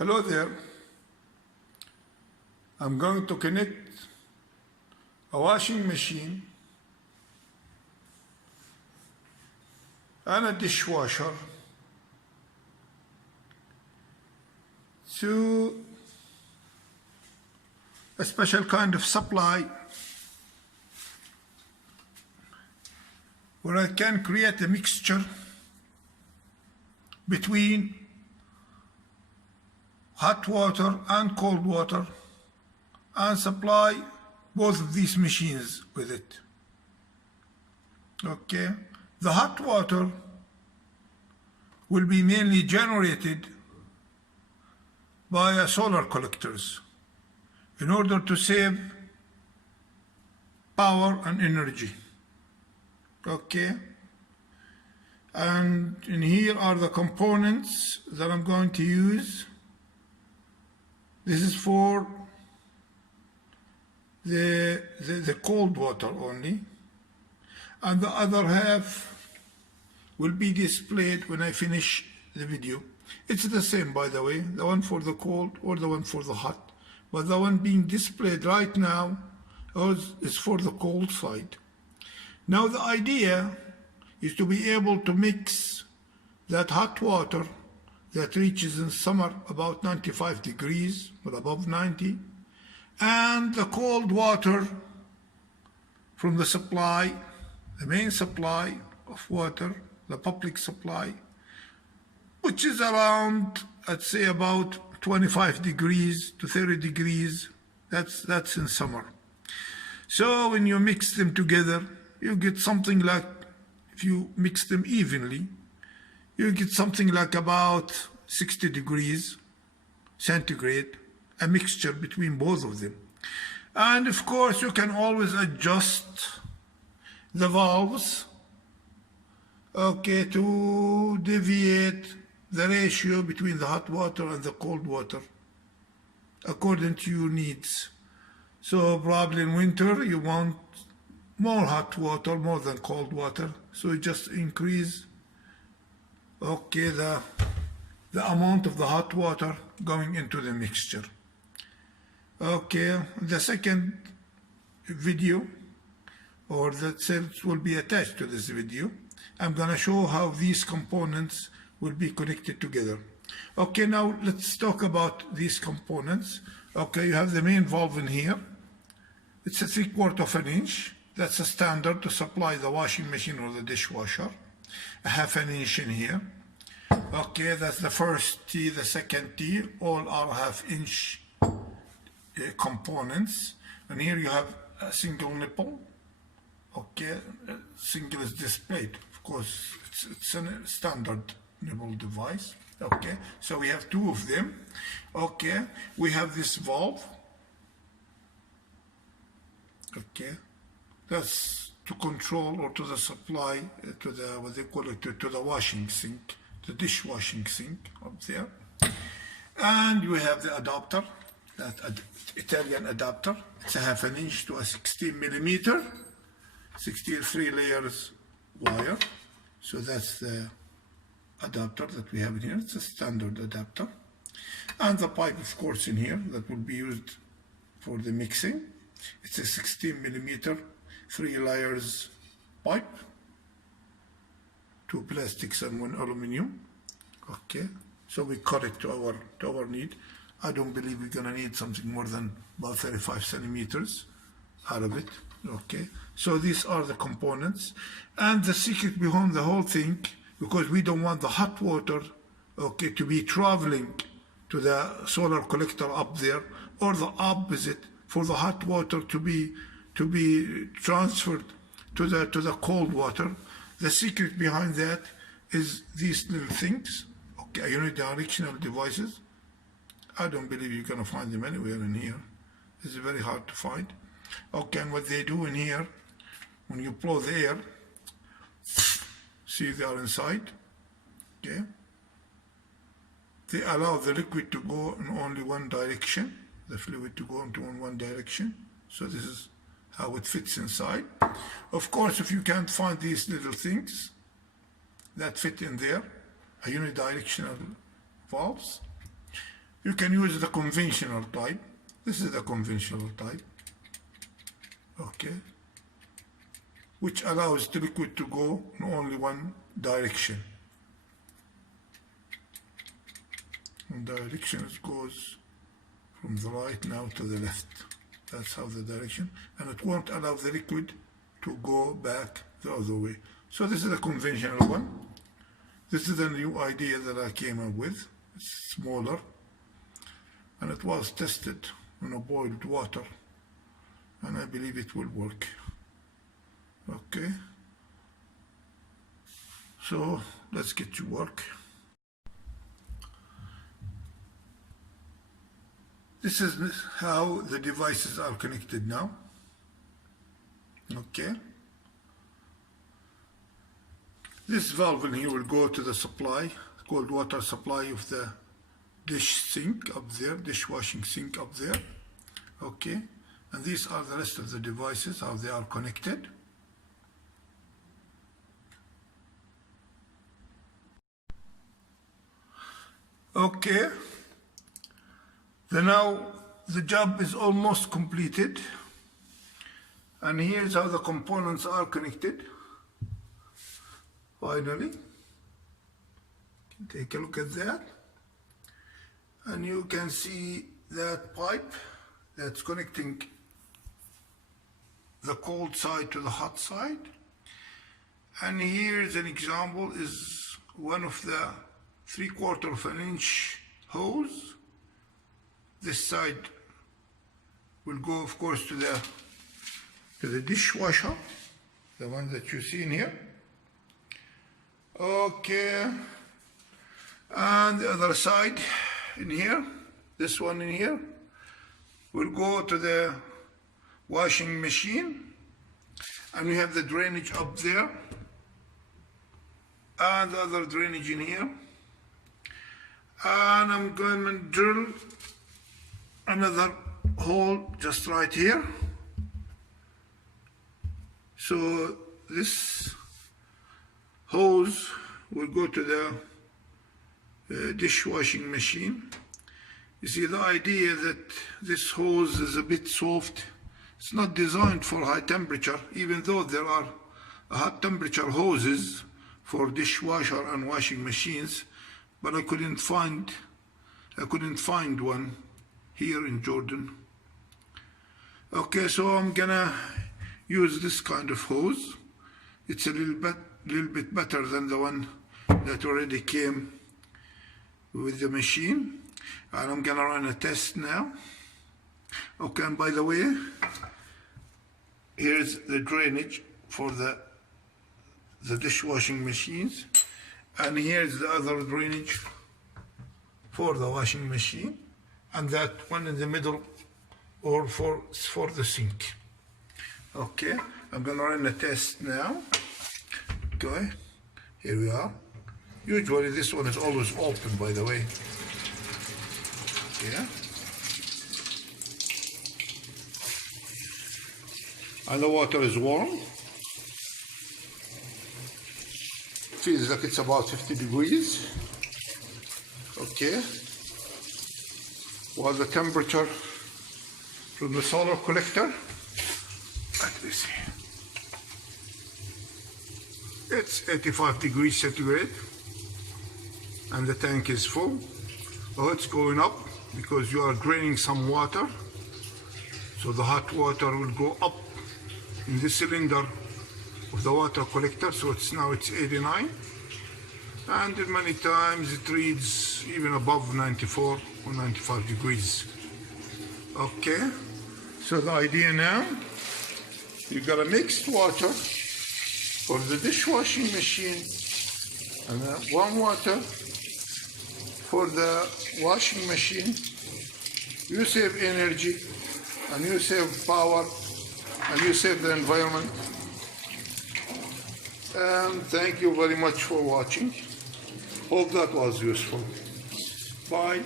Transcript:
Hello there. I'm going to connect a washing machine and a dishwasher to a special kind of supply where I can create a mixture between hot water and cold water and supply both of these machines with it. Okay, the hot water will be mainly generated by solar collectors in order to save power and energy. Okay, and in here are the components that I'm going to use. This is for the cold water only, and the other half will be displayed when I finish the video. It's the same, by the way, the one for the cold or the one for the hot, but the one being displayed right now is for the cold side. Now the idea is to be able to mix that hot water that reaches in summer about 95 degrees or above 90, and the cold water from the supply, the main supply of water, the public supply, which is around, I'd say, about 25 degrees to 30 degrees. That's in summer. So when you mix them together, you get something like, if you mix them evenly, you get something like about 60 degrees centigrade, a mixture between both of them. And of course, you can always adjust the valves, okay, to deviate the ratio between the hot water and the cold water according to your needs. So probably in winter, you want more hot water, more than cold water. So you just increase, okay, the amount of the hot water going into the mixture. Okay, the second video, or that cells will be attached to this video, I'm gonna show how these components will be connected together. Okay, now let's talk about these components. Okay, you have the main valve in here. It's a 3/4 of an inch. That's a standard to supply the washing machine or the dishwasher. A 1/2 inch in here. Okay, that's the first T, the second T, all are 1/2 inch components. And here you have a single nipple. Okay, single is displayed. Of course, it's a standard nipple device. Okay, so we have two of them. Okay, we have this valve. Okay, that's to control or to the supply to the, what they call it, to the washing sink, the dishwashing sink up there. And we have the adapter, that Italian adapter. It's a 1/2 inch to a 16 millimeter, 63 layers wire. So that's the adapter that we have in here. It's a standard adapter. And the pipe, of course, in here that will be used for the mixing. It's a 16 millimeter, 3 layers pipe, 2 plastics and 1 aluminum. Okay, so we cut it to our need. I don't believe we're gonna need something more than about 35 centimeters out of it. Okay, so these are the components, and the secret behind the whole thing, because we don't want the hot water, okay, to be traveling to the solar collector up there, or the opposite, for the hot water to be transferred to the cold water. The secret behind that is these little things, okay, unidirectional devices. I don't believe you're gonna find them anywhere in here. It's very hard to find. Okay, and what they do in here, when you blow the air, see they are inside, okay? They allow the liquid to go in only one direction, the fluid to go into one direction. So this is how it fits inside. Of course, if you can't find these little things that fit in there, a unidirectional valves, You can use the conventional type. This is the conventional type, okay, which allows the liquid to go in only one direction. In direction it goes from the right now to the left. That's how the direction, and it won't allow the liquid to go back the other way. So this is a conventional one. This is a new idea that I came up with. It's smaller, and it was tested on a boiled water, and I believe it will work. Okay, so let's get to work. This is how the devices are connected now. Okay, this valve in here will go to the supply, cold water supply of the dish sink up there, dishwashing sink up there. Okay, and these are the rest of the devices, how they are connected. Okay, then now the job is almost completed, and here's how the components are connected. Finally, take a look at that, and you can see that pipe that's connecting the cold side to the hot side. And here's an example, is one of the 3/4 of an inch hose. This side will go, of course, to the dishwasher, the one that you see in here. Okay, and the other side in here, this one in here, will go to the washing machine, and we have the drainage up there, and the other drainage in here. And I'm going to drill another hole just right here. So this hose will go to the dishwashing machine. You see, the idea that this hose is a bit soft. It's not designed for high temperature, even though there are hot temperature hoses for dishwasher and washing machines, but I couldn't find one here in Jordan. Okay, so I'm gonna use this kind of hose. It's a little bit better than the one that already came with the machine, and I'm gonna run a test now. Okay, and by the way, here's the drainage for the dishwashing machines, and here's the other drainage for the washing machine, and that one in the middle or for the sink. Okay, I'm gonna run a test now. Okay, here we are. Usually this one is always open, by the way. Yeah, and the water is warm. Feels like it's about 50 degrees. Okay, while the temperature from the solar collector, let me see, it's 85 degrees centigrade, and the tank is full. Well, it's going up because you are draining some water, so the hot water will go up in this cylinder of the water collector. So it's 89, and many times it reads even above 94 or 95 degrees. Okay, so the idea now, you got a mixed water for the dishwashing machine and warm water for the washing machine. You save energy, and you save power, and you save the environment. And thank you very much for watching. Hope that was useful. Bye.